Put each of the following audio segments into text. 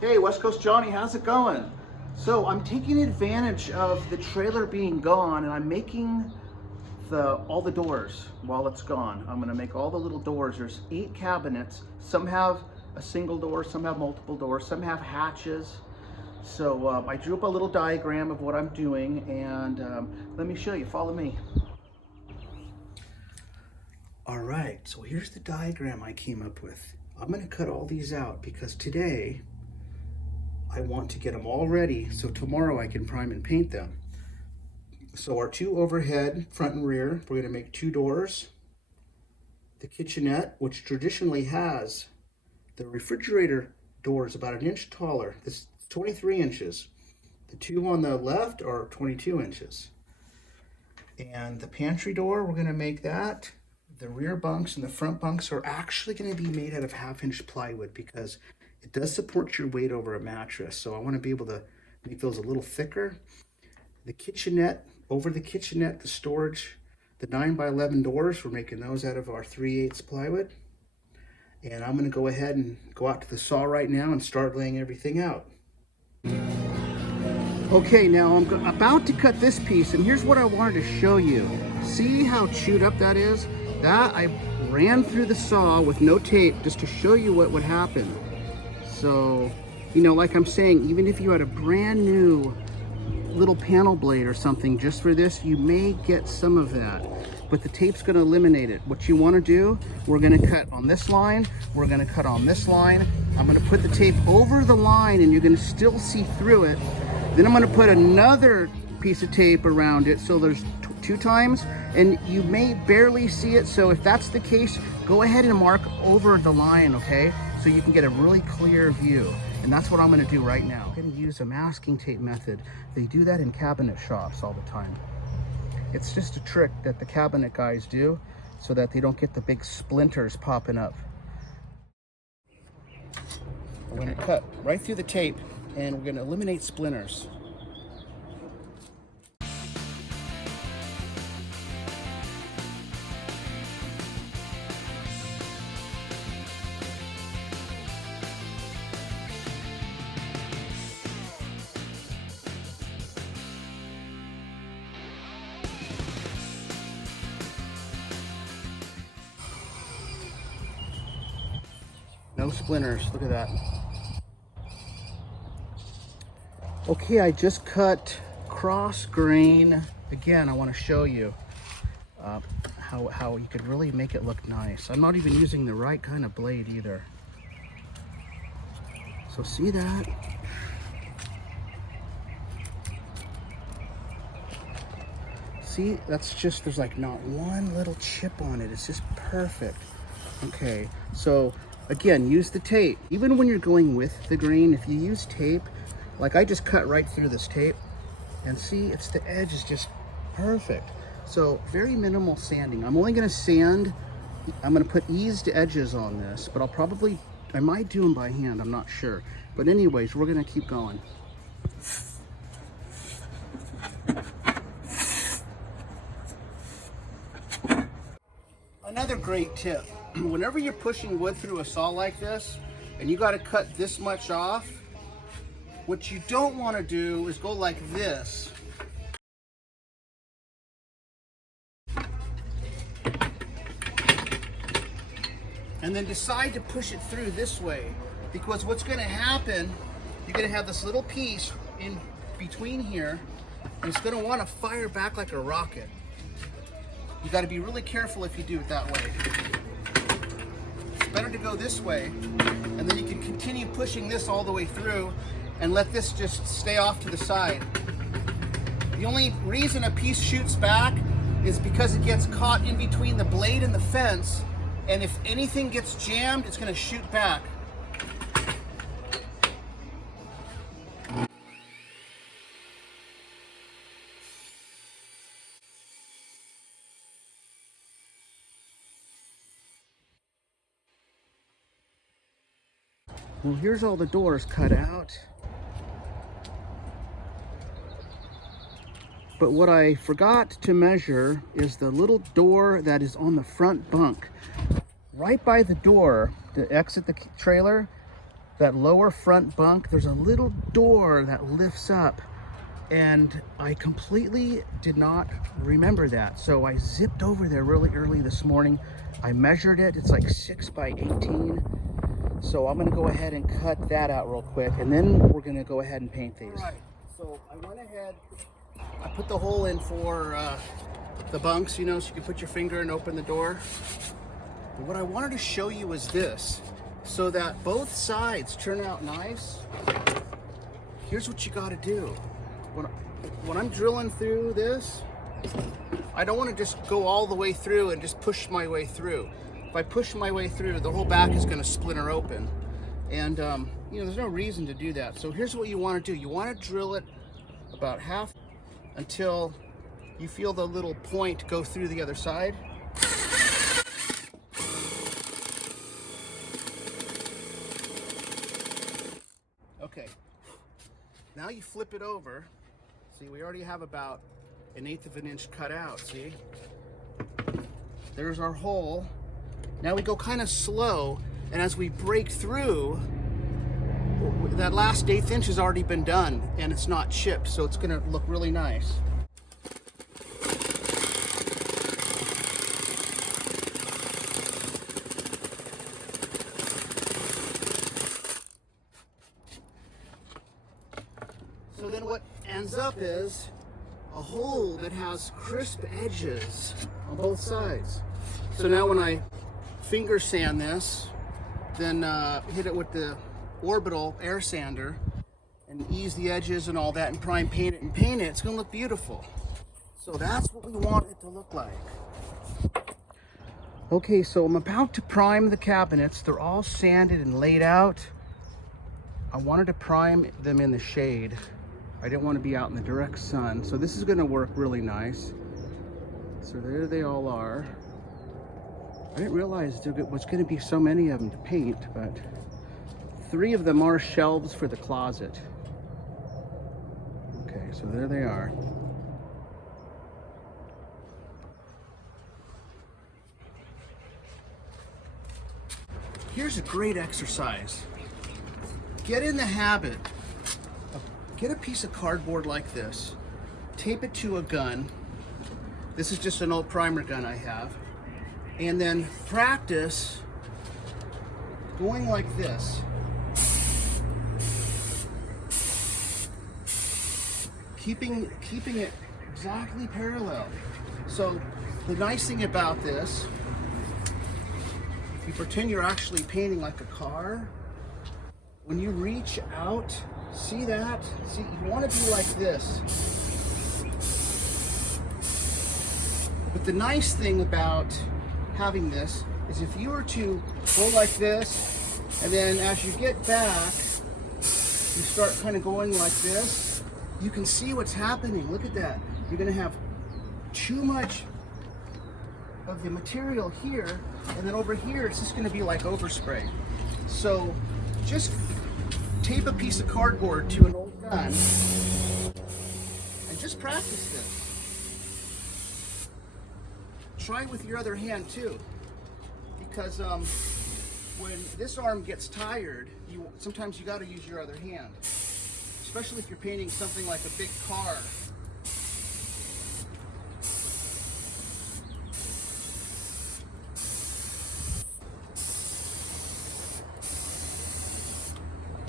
Hey, West Coast Johnny, how's it going? So I'm taking advantage of the trailer being gone and I'm making all the doors while it's gone. I'm gonna make all the little doors. There's 8 cabinets. Some have a single door, some have multiple doors, some have hatches. So I drew up a little diagram of what I'm doing and let me show you, follow me. All right, so here's the diagram I came up with. I'm gonna cut all these out because today I want to get them all ready so tomorrow I can prime and paint them. So our 2 overhead, front and rear, we're gonna make 2 doors. The kitchenette, which traditionally has the refrigerator door is about 1 inch taller. This is 23 inches. The 2 on the left are 22 inches. And the pantry door, we're gonna make that. The rear bunks and the front bunks are actually gonna be made out of 1/2 inch plywood because it does support your weight over a mattress. So I wanna be able to make those a little thicker. The kitchenette, over the kitchenette, the storage, the 9x11 doors, we're making those out of our 3/8 plywood. And I'm gonna go ahead and go out to the saw right now and start laying everything out. Okay, now I'm about to cut this piece, and here's what I wanted to show you. See how chewed up that is? That I ran through the saw with no tape just to show you what would happen. So, you know, like I'm saying, even if you had a brand new little panel blade or something just for this, you may get some of that, but the tape's going to eliminate it. What you want to do, we're going to cut on this line, we're going to cut on this line. I'm going to put the tape over the line and you're going to still see through it. Then I'm going to put another piece of tape around it so there's 2 times, and you may barely see it. So if that's the case, go ahead and mark over the line, okay? So you can get a really clear view. And that's what I'm gonna do right now. I'm gonna use a masking tape method. They do that in cabinet shops all the time. It's just a trick that the cabinet guys do so that they don't get the big splinters popping up. We're gonna cut right through the tape and we're gonna eliminate splinters. No splinters, look at that. Okay, I just cut cross grain. Again, I want to show you how you could really make it look nice. I'm not even using the right kind of blade either. So see that? See, that's just, there's like not one little chip on it. It's just perfect. Okay, so again, use the tape. Even when you're going with the grain, if you use tape, like I just cut right through this tape, and see, the edge is just perfect. So very minimal sanding. I'm only gonna sand, I'm gonna put eased edges on this, but I might do them by hand, I'm not sure. But anyways, we're gonna keep going. Another great tip, whenever you're pushing wood through a saw like this, and you gotta cut this much off, what you don't wanna do is go like this. And then decide to push it through this way. Because what's gonna happen, you're gonna have this little piece in between here, and it's gonna wanna fire back like a rocket. You gotta be really careful if you do it that way. It's better to go this way, and then you can continue pushing this all the way through and let this just stay off to the side. The only reason a piece shoots back is because it gets caught in between the blade and the fence, and if anything gets jammed, it's gonna shoot back. Well, here's all the doors cut out. But what I forgot to measure is the little door that is on the front bunk. Right by the door to exit the trailer, that lower front bunk, there's a little door that lifts up, and I completely did not remember that. So I zipped over there really early this morning. I measured it, it's like 6 by 18. So I'm gonna go ahead and cut that out real quick, and then we're gonna go ahead and paint these. All right, so I went ahead, I put the hole in for the bunks, you know, so you can put your finger and open the door. And what I wanted to show you is this, so that both sides turn out nice. Here's what you gotta do. When I'm drilling through this, I don't want to just go all the way through and just push my way through. If I push my way through, the whole back is going to splinter open. And, you know, there's no reason to do that. So here's what you want to do. You want to drill it about half until you feel the little point go through the other side. Okay. Now you flip it over. See, we already have about 1/8 of an inch cut out, see? There's our hole. Now we go kind of slow, and as we break through, that last 1/8 inch has already been done, and it's not chipped, so it's gonna look really nice. So then what ends up is a hole that has crisp edges on both sides. So now when I finger sand this, then hit it with the orbital air sander and ease the edges and all that and prime paint it and paint it, it's gonna look beautiful. So that's what we want it to look like. Okay, so I'm about to prime the cabinets. They're all sanded and laid out. I wanted to prime them in the shade. I didn't want to be out in the direct sun. So this is gonna work really nice. So there they all are. I didn't realize there was gonna be so many of them to paint, but 3 of them are shelves for the closet. Okay, so there they are. Here's a great exercise. Get in the habit of, get a piece of cardboard like this, tape it to a gun. This is just an old primer gun I have. And then practice going like this. Keeping it exactly parallel. So the nice thing about this, if you pretend you're actually painting like a car, when you reach out, see that? See, you want to be like this. But the nice thing about having this is if you were to go like this, and then as you get back, you start kind of going like this, you can see what's happening. Look at that. You're going to have too much of the material here, and then over here it's just going to be like overspray. So just tape a piece of cardboard to an old gun and just practice this. Try with your other hand too, because when this arm gets tired, sometimes you got to use your other hand, especially if you're painting something like a big car.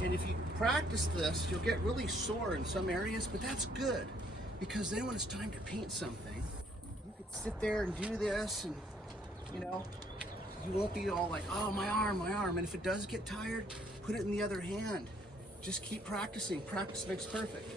And if you practice this, you'll get really sore in some areas, but that's good, because then when it's time to paint something, you could sit there and do this, and you know, you won't be all like, oh, my arm. And if it does get tired, put it in the other hand. Just keep practicing. Practice makes perfect.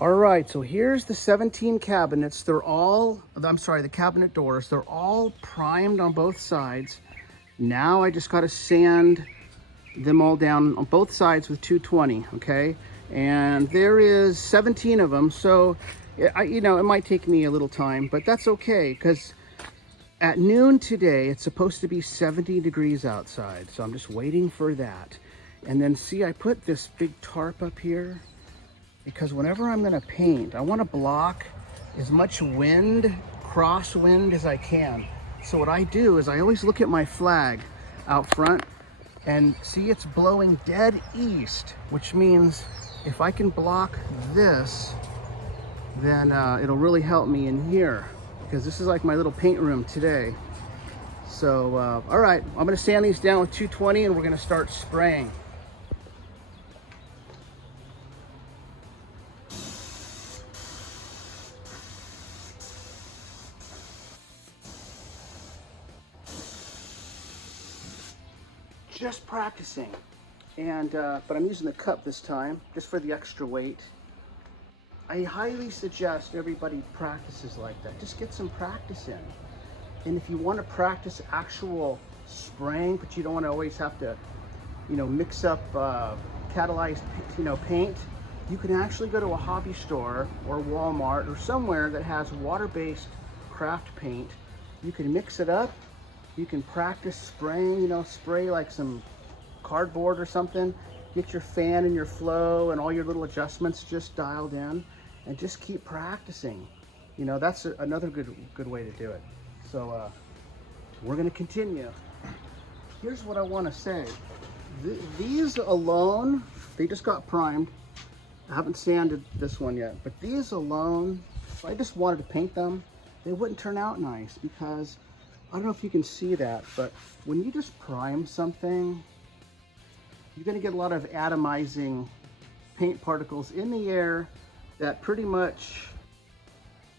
All right, so here's the 17 cabinets. The cabinet doors. They're all primed on both sides. Now I just got to sand them all down on both sides with 220, okay? And there is 17 of them, so it might take me a little time, but that's okay, because at noon today, it's supposed to be 70 degrees outside, so I'm just waiting for that. And then see, I put this big tarp up here, because whenever I'm gonna paint, I wanna block as much wind, crosswind as I can. So what I do is I always look at my flag out front, and see, it's blowing dead east, which means if I can block this, then it'll really help me in here, because this is like my little paint room today. So, all right, I'm gonna sand these down with 220 and we're gonna start spraying. Just practicing, and but I'm using the cup this time just for the extra weight. I highly suggest everybody practices like that. Just get some practice in. And if you want to practice actual spraying, but you don't want to always have to, mix up catalyzed, paint, you can actually go to a hobby store or Walmart or somewhere that has water-based craft paint. You can mix it up. You can practice spraying, spray like some cardboard or something. Get your fan and your flow and all your little adjustments just dialed in, and just keep practicing. That's another good way to do it. So we're gonna continue. Here's what I wanna say. These alone, they just got primed. I haven't sanded this one yet, but these alone, if I just wanted to paint them, they wouldn't turn out nice, because I don't know if you can see that, but when you just prime something, you're gonna get a lot of atomizing paint particles in the air that pretty much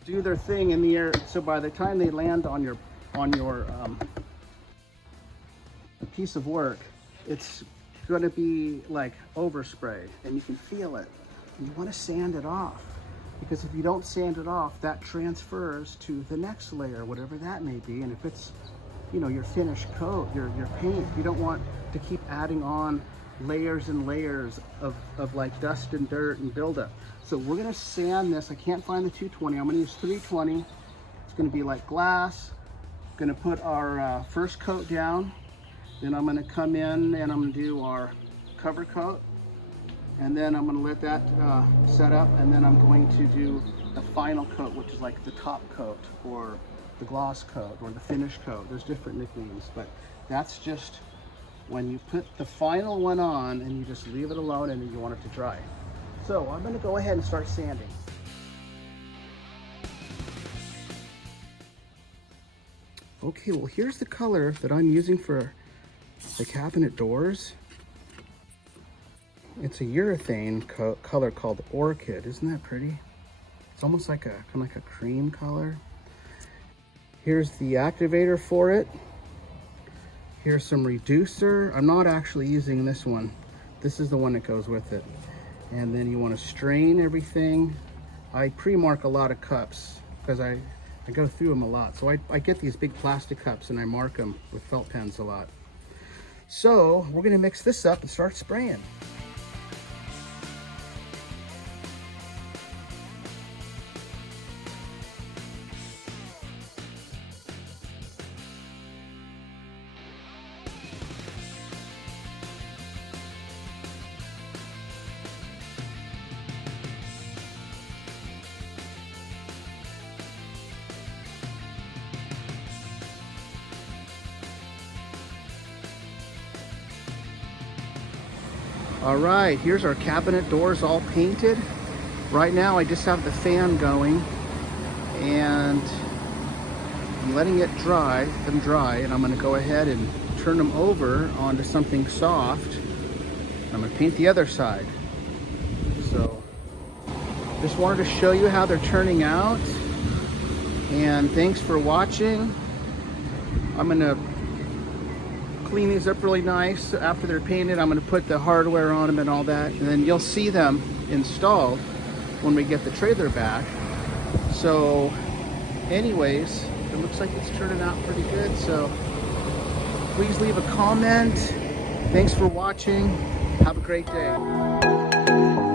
do their thing in the air. So by the time they land on your piece of work, it's gonna be like overspray, and you can feel it. And you wanna sand it off, because if you don't sand it off, that transfers to the next layer, whatever that may be. And if it's, your finished coat, your paint, you don't want to keep adding on layers and layers of like dust and dirt and buildup. So we're gonna sand this. I can't find the 220. I'm gonna use 320. It's gonna be like glass. Gonna put our first coat down. Then I'm gonna come in and I'm gonna do our cover coat. And then I'm gonna let that set up, and then I'm going to do the final coat, which is like the top coat or the gloss coat or the finish coat. There's different nicknames, but that's just when you put the final one on and you just leave it alone and then you want it to dry. So I'm gonna go ahead and start sanding. Okay, well, here's the color that I'm using for the cabinet doors. It's a urethane color called Orchid. Isn't that pretty? It's almost like kind of like a cream color. Here's the activator for it. Here's some reducer. I'm not actually using this one. This is the one that goes with it. And then you want to strain everything. I pre-mark a lot of cups because I go through them a lot. So I get these big plastic cups and I mark them with felt pens a lot. So we're gonna mix this up and start spraying. All right, here's our cabinet doors all painted. Right now I just have the fan going and I'm letting it dry, and I'm gonna go ahead and turn them over onto something soft. I'm gonna paint the other side. So just wanted to show you how they're turning out, and thanks for watching. I'm gonna clean these up really nice. After they're painted, I'm going to put the hardware on them and all that, and then you'll see them installed when we get the trailer back. So anyways, it looks like it's turning out pretty good. So please leave a comment. Thanks for watching. Have a great day.